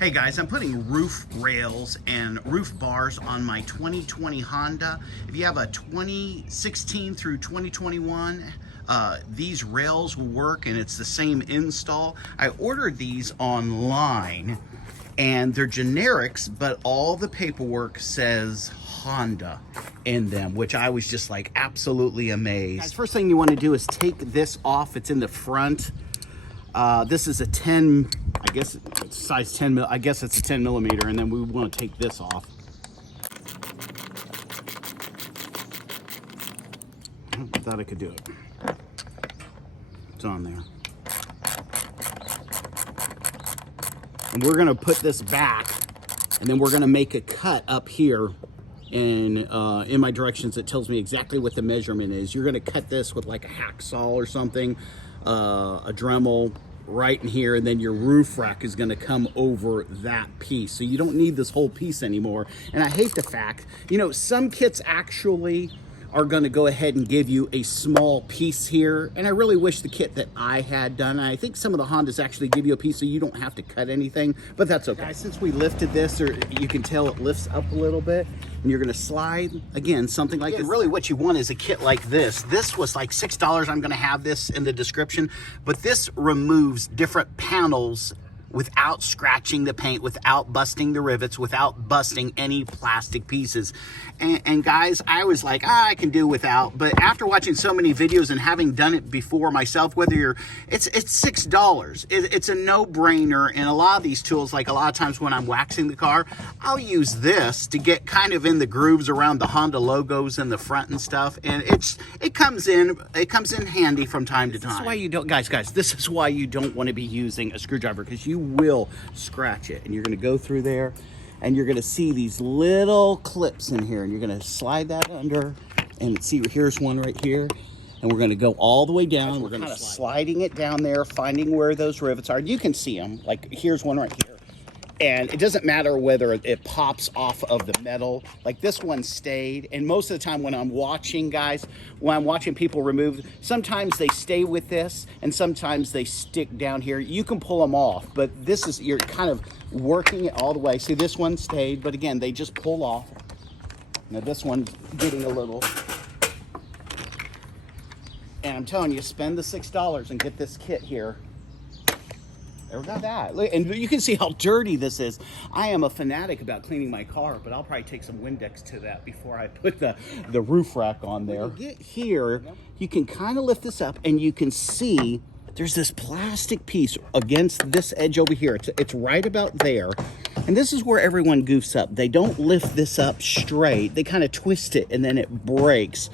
Hey guys, I'm putting roof rails and roof bars on my 2020 Honda. If you have a 2016 through 2021, these rails will work and it's the same install. I ordered these online and they're generics, but all the paperwork says Honda in them, which I was just like absolutely amazed. Guys, first thing you want to do is take this off. It's in the front. This is a 10, I guess it's size 10 mil. I guess it's a 10 millimeter, and then we want to take this off. I thought I could do it. It's on there. And we're gonna put this back, and then we're gonna make a cut up here. And in my directions, it tells me exactly what the measurement is. You're gonna cut this with like a hacksaw or something, a Dremel right in here, and then your roof rack is gonna come over that piece. So you don't need this whole piece anymore. And I hate the fact, you know, some kits actually are gonna go ahead and give you a small piece here. And I really wish the kit that I had done, I think some of the Hondas actually give you a piece so you don't have to cut anything, but that's okay. Guys, since we lifted this, or you can tell it lifts up a little bit, and you're gonna slide, again, something like this. Really what you want is a kit like this. This was like $6. I'm gonna have this in the description, but this removes different panels without scratching the paint, without busting the rivets, without busting any plastic pieces. And guys, I was like, I can do without, but after watching so many videos and having done it before myself, whether you're, it's $6. It's a no-brainer. And a lot of these tools, like a lot of times when I'm waxing the car, I'll use this to get kind of in the grooves around the Honda logos in the front and stuff. And it comes in handy from time to time. This is why you don't, guys, this is why you don't want to be using a screwdriver, because you will scratch it. And you're going to go through there and you're going to see these little clips in here, and you're going to slide that under, and see, here's one right here, and we're going to go all the way down. We're going to sliding it down there, finding where those rivets are. You can see them, like here's one right here. And it doesn't matter whether it pops off of the metal, like this one stayed. And most of the time when I'm watching, guys, when I'm watching people remove, sometimes they stay with this and sometimes they stick down here. You can pull them off, but this is, you're kind of working it all the way. See, this one stayed, but again, they just pull off. Now this one's getting a little, and I'm telling you, spend the $6 and get this kit here. There we got that. And you can see how dirty this is. I am a fanatic about cleaning my car, but I'll probably take some Windex to that before I put the roof rack on there. When you get here, you can kind of lift this up, and you can see there's this plastic piece against this edge over here. It's right about there. And this is where everyone goofs up. They don't lift this up straight. They kind of twist it, and then it breaks.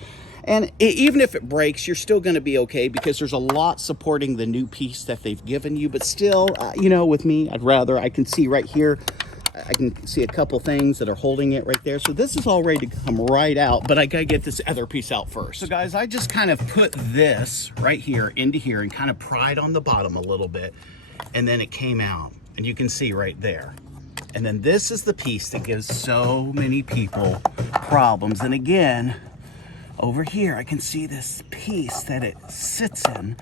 And even if it breaks, you're still going to be okay, because there's a lot supporting the new piece that they've given you. But still, you know, with me, I can see right here, I can see a couple things that are holding it right there. So this is all ready to come right out, but I got to get this other piece out first. So guys, I just kind of put this right here into here and kind of pried on the bottom a little bit. And then it came out, and you can see right there. And then this is the piece that gives so many people problems. And again, over here, I can see this piece that it sits in,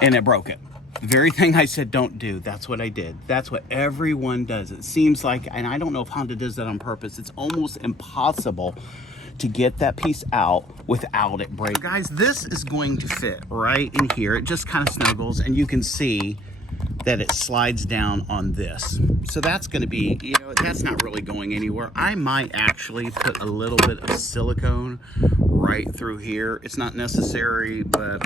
and it broke it. The very thing I said don't do, that's what I did. That's what everyone does. It seems like, and I don't know if Honda does that on purpose, it's almost impossible to get that piece out without it breaking. Guys, this is going to fit right in here. It just kind of snuggles, and you can see that it slides down on this. So that's going to be, you know, that's not really going anywhere. I might actually put a little bit of silicone right through here. It's not necessary, but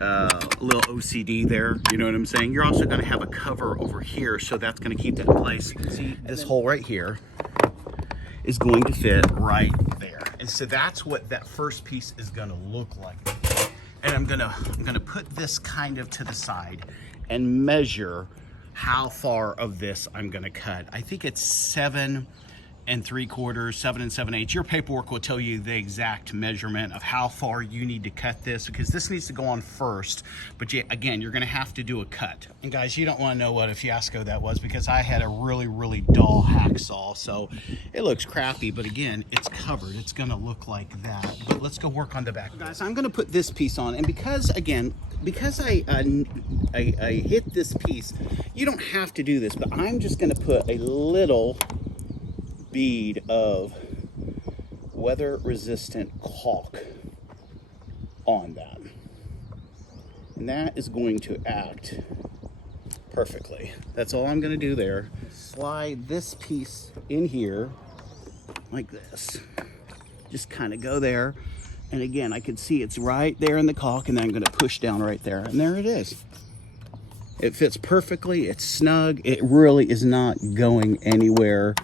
a little OCD there, you know what I'm saying? You're also going to have a cover over here, so that's going to keep that in place. See, this hole right here is going to fit right there. And so that's what that first piece is going to look like. And I'm gonna put this kind of to the side and measure how far of this I'm gonna cut. I think it's 7 3/4, 7 7/8. Your paperwork will tell you the exact measurement of how far you need to cut this, because this needs to go on first. But again, you're gonna have to do a cut. And guys, you don't wanna know what a fiasco that was, because I had a really dull hacksaw. So it looks crappy, but again, it's covered. It's gonna look like that. But let's go work on the back. Guys, I'm gonna put this piece on, and because I hit this piece, you don't have to do this, but I'm just gonna put a little bead of weather resistant caulk on that, and that is going to act perfectly. That's all I'm going to do there. Slide this piece in here like this, just kind of go there, and again I can see it's right there in the caulk, and then I'm going to push down right there, and there it is. It fits perfectly. It's snug. It really is not going anywhere.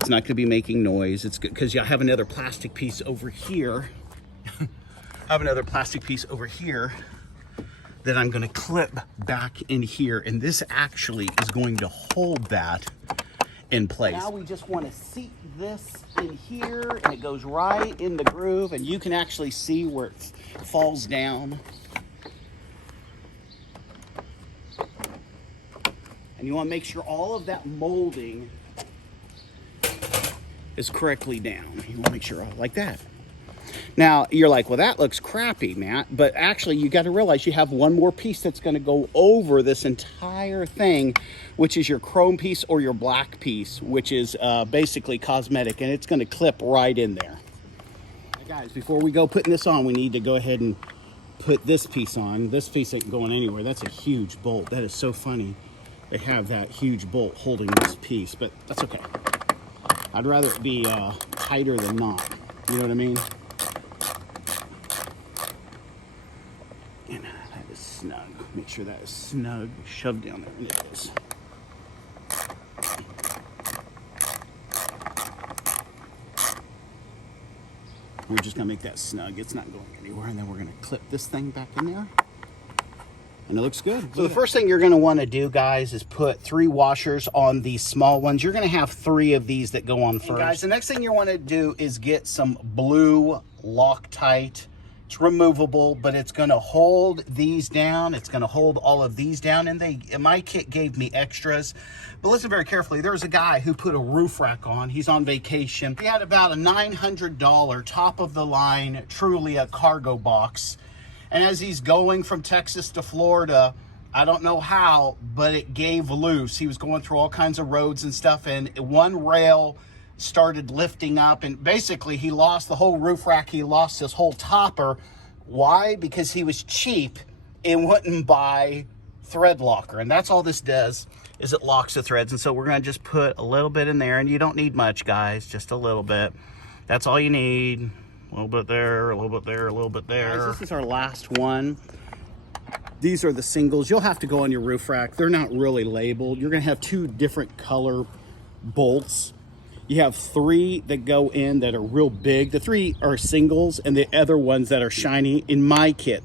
It's not going to be making noise. It's good because you have another plastic piece over here. I have another plastic piece over here that I'm going to clip back in here, and this actually is going to hold that in place. Now we just want to seat this in here, and it goes right in the groove, and you can actually see where it falls down. And you want to make sure all of that molding is correctly down. You want to make sure like that. Now you're like, well, that looks crappy, Matt, but actually you got to realize you have one more piece that's going to go over this entire thing, which is your chrome piece or your black piece, which is basically cosmetic, and it's going to clip right in there. Now, guys, before we go putting this on, we need to go ahead and put this piece on. This piece ain't going anywhere. That's a huge bolt. That is so funny. They have that huge bolt holding this piece, but that's okay. I'd rather it be tighter than not. You know what I mean? And that is snug. Make sure that is snug, shoved down there, and it is. We're just gonna make that snug. It's not going anywhere, and then we're gonna clip this thing back in there. And it looks good. So the first thing you're going to want to do, guys, is put 3 washers on these small ones. You're going to have 3 of these that go on first. And guys, the next thing you want to do is get some blue Loctite. It's removable, but it's going to hold these down. It's going to hold all of these down. And my kit gave me extras. But listen very carefully. There was a guy who put a roof rack on. He's on vacation. He had about a $900 top of the line, truly a cargo box. And as he's going from Texas to Florida, I don't know how, but it gave loose. He was going through all kinds of roads and stuff, and one rail started lifting up, and basically he lost the whole roof rack. He lost his whole topper. Why? Because he was cheap and wouldn't buy thread locker. And that's all this does, is it locks the threads. And so we're going to just put a little bit in there, and you don't need much, guys, just a little bit. That's all you need. A little bit there, a little bit there, a little bit there. Guys, this is our last one. These are the singles. You'll have to go on your roof rack. They're not really labeled. You're going to have 2 different color bolts. You have 3 that go in that are real big. The 3 are singles, and the other ones that are shiny in my kit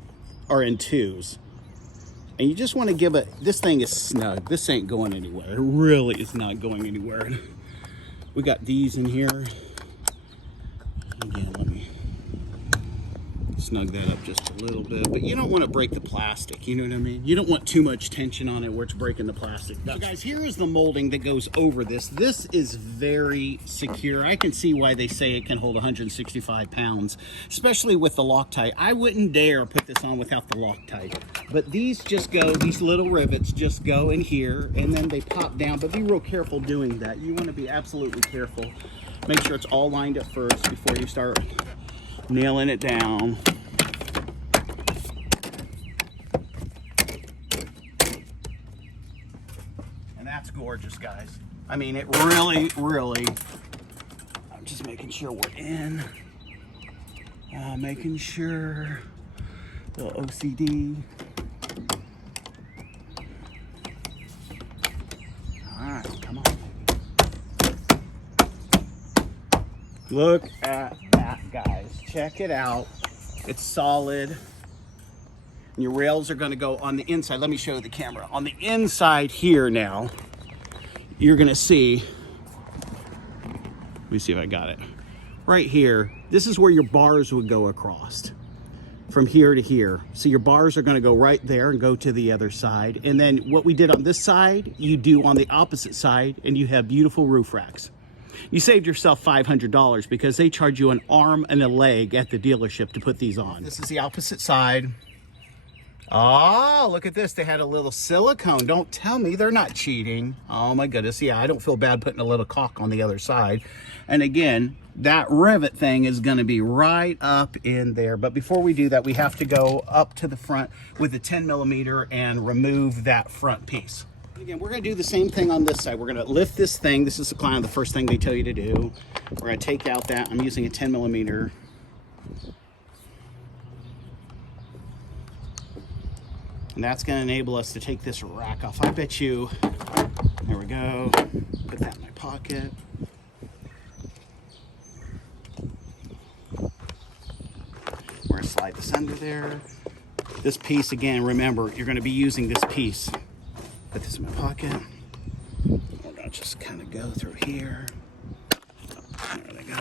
are in 2s. And you just want to give it, this thing is snug. This ain't going anywhere. It really is not going anywhere. We got these in here. Again, let me snug that up just a little bit, but you don't want to break the plastic, you know what I mean? You don't want too much tension on it where it's breaking the plastic. So guys, here is the molding that goes over this. This is very secure. I can see why they say it can hold 165 pounds, especially with the Loctite. I wouldn't dare put this on without the Loctite, but these just go, these little rivets just go in here, and then they pop down, but be real careful doing that. You want to be absolutely careful. Make sure it's all lined up first before you start nailing it down. And that's gorgeous, guys. I mean, it really, I'm just making sure we're in. Making sure, the OCD. All right, come on. Look at that, guys. Check it out. It's solid. And your rails are going to go on the inside. Let me show you the camera. On the inside here now, you're going to see, me see if I got it. Right here, this is where your bars would go across. From here to here. So your bars are going to go right there and go to the other side. And then what we did on this side, you do on the opposite side, and you have beautiful roof racks. You saved yourself $500 because they charge you an arm and a leg at the dealership to put these on. This is the opposite side. Oh, look at this. They had a little silicone. Don't tell me they're not cheating. Oh my goodness. Yeah, I don't feel bad putting a little caulk on the other side. And again, that rivet thing is going to be right up in there. But before we do that, we have to go up to the front with a 10mm and remove that front piece. Again, we're going to do the same thing on this side. We're going to lift this thing. This is kind of the first thing they tell you to do. We're going to take out that. I'm using a 10mm. And that's going to enable us to take this rack off. I bet you, there we go, put that in my pocket. We're going to slide this under there. This piece, again, remember, you're going to be using this piece. Put this in my pocket. We're going to just kind of go through here. There they go.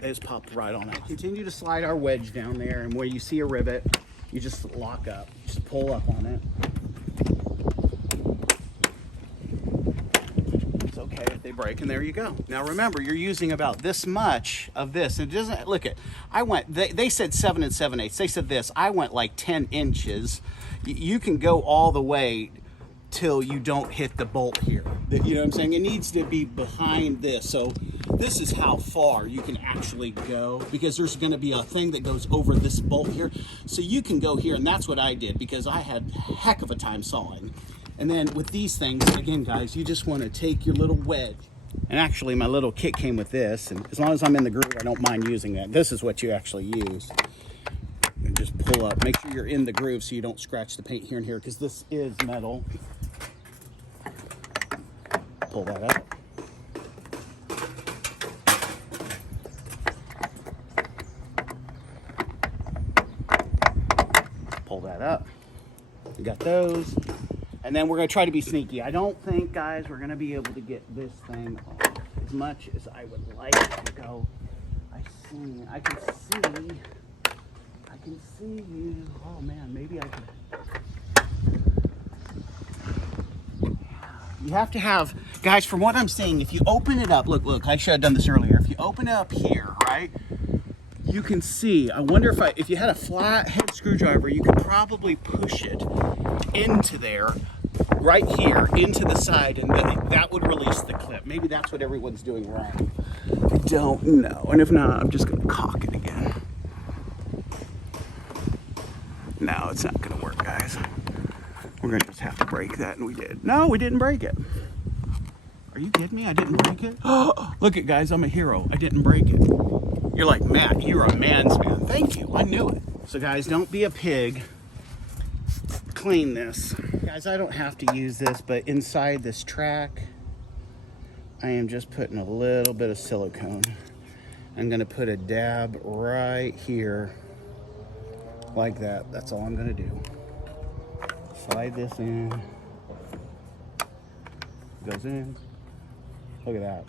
Those popped right on out. Continue to slide our wedge down there, and where you see a rivet, you just lock up. Just pull up on it. It's okay if they break, and there you go. Now remember, you're using about this much of this. It doesn't, look at, I went, they said 7 7/8. They said this, I went like 10 inches. You can go all the way till you don't hit the bolt here. You know what I'm saying? It needs to be behind this. So this is how far you can actually go, because there's going to be a thing that goes over this bolt here. So you can go here, and that's what I did because I had a heck of a time sawing. And then with these things, again, guys, you just want to take your little wedge. And actually, my little kit came with this, and as long as I'm in the groove, I don't mind using that. This is what you actually use. And just pull up. Make sure you're in the groove so you don't scratch the paint here and here, because this is metal. Pull that up. Pull that up. We got those. And then we're going to try to be sneaky. I don't think, guys, we're going to be able to get this thing off as much as I would like it to go. I can see you. Oh man, maybe I can. You have to have, guys, from what I'm saying, if you open it up, look, I should have done this earlier. If you open it up here, right, you can see, I wonder if you had a flat head screwdriver, you could probably push it into there, right here, into the side, and that would release the clip. Maybe that's what everyone's doing wrong. I don't know. And if not, I'm just going to caulk it again. No, it's not going to work, guys. We're going to just have to break that, and we did. No, we didn't break it. Are you kidding me? I didn't break it? Oh, look it, guys. I'm a hero. I didn't break it. You're like, Matt, you're a man's man. Thank you. I knew it. So, guys, don't be a pig. Clean this. Guys, I don't have to use this, but inside this track, I am just putting a little bit of silicone. I'm going to put a dab right here like that. That's all I'm going to do. Slide this in. Goes in. Look at that.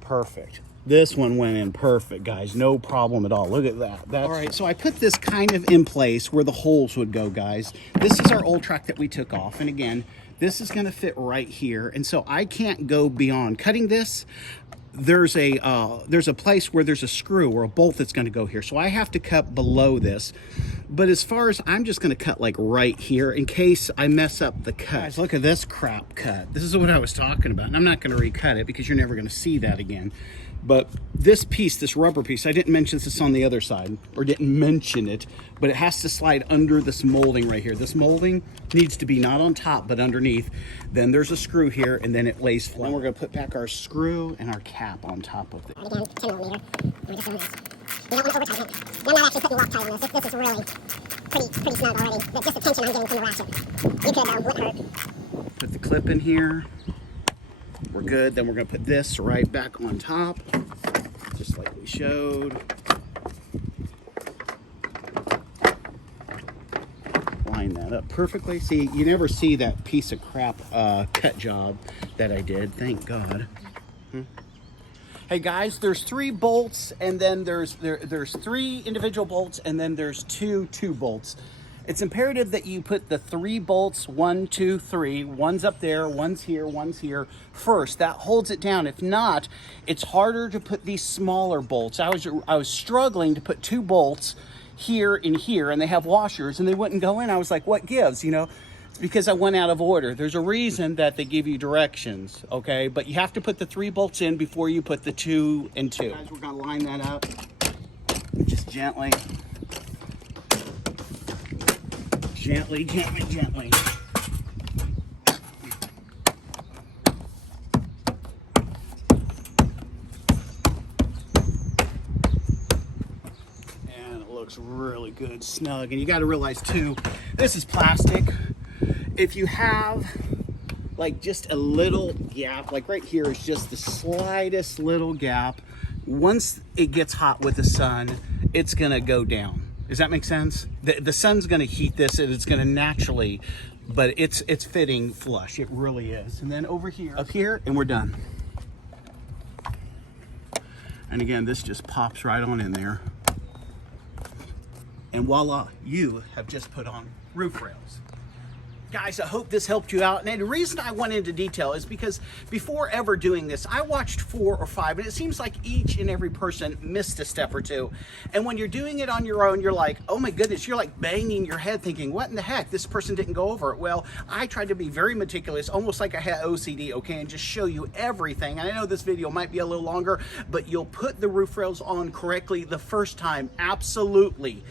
Perfect. This one went in perfect, guys. No problem at all. Look at that. All right, so I put this kind of in place where the holes would go, guys. This is our old track that we took off. And again, this is going to fit right here. And so I can't go beyond cutting this. There's a place where there's a screw or a bolt that's going to go here. So I have to cut below this. But as far as, I'm just going to cut like right here in case I mess up the cut. Guys, look at this crap cut. This is what I was talking about. And I'm not going to recut it because you're never going to see that again. But this piece, this rubber piece, I didn't mention this on the other side, or didn't mention it, but it has to slide under this molding right here. This molding needs to be not on top, but underneath. Then there's a screw here, and then it lays flat. Then we're going to put back our screw and our cap on top of it. Again, 10mm. We're just doing this. You don't want to over tighten it. I'm not actually putting Loctite in this. This is really pretty snug already. But just the tension I'm getting from the ratchet. You could would hurt. Put the clip in here. We're good. Then we're going to put this right back on top, just like we showed. Line that up perfectly. See, you never see that piece of crap cut job that I did, thank God. Hey guys, there's 3 bolts, and then there's 3 individual bolts, and then there's 2 bolts. It's imperative that you put the 3 bolts, 1, 2, 3, one's up there, one's here first. That holds it down. If not, it's harder to put these smaller bolts. I was struggling to put 2 bolts here and here, and they have washers, and they wouldn't go in. I was like, what gives, you know? It's because I went out of order. There's a reason that they give you directions, okay? But you have to put the 3 bolts in before you put the 2 and 2. Guys, we're gonna line that up just gently. Gently. And it looks really good, snug. And you got to realize too, this is plastic. If you have like just a little gap, like right here is just the slightest little gap, once it gets hot with the sun, it's gonna go down. Does that make sense? The sun's gonna heat this, and it's gonna naturally, but it's fitting flush. It really is. And then over here, up here, and we're done. And again, this just pops right on in there. And voila, you have just put on roof rails. Guys, I hope this helped you out. And the reason I went into detail is because before ever doing this, I watched 4 or 5, and it seems like each and every person missed a step or 2. And when you're doing it on your own, you're like, oh my goodness, you're like banging your head thinking, what in the heck? This person didn't go over it. Well, I tried to be very meticulous, almost like I had OCD, okay, and just show you everything. And I know this video might be a little longer, but you'll put the roof rails on correctly the first time. Absolutely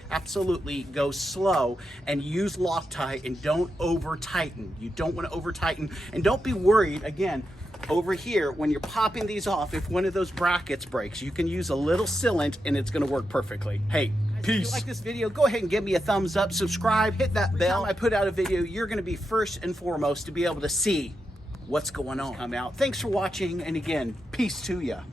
go slow and use Loctite, and don't over tighten. You don't want to over tighten, and don't be worried again over here when you're popping these off. If one of those brackets breaks, you can use a little sealant and it's going to work perfectly. Hey, peace. If you like this video, go ahead and give me a thumbs up, subscribe, hit that bell. I put out a video, you're going to be first and foremost to be able to see what's going on come out. Thanks for watching, and again, peace to ya.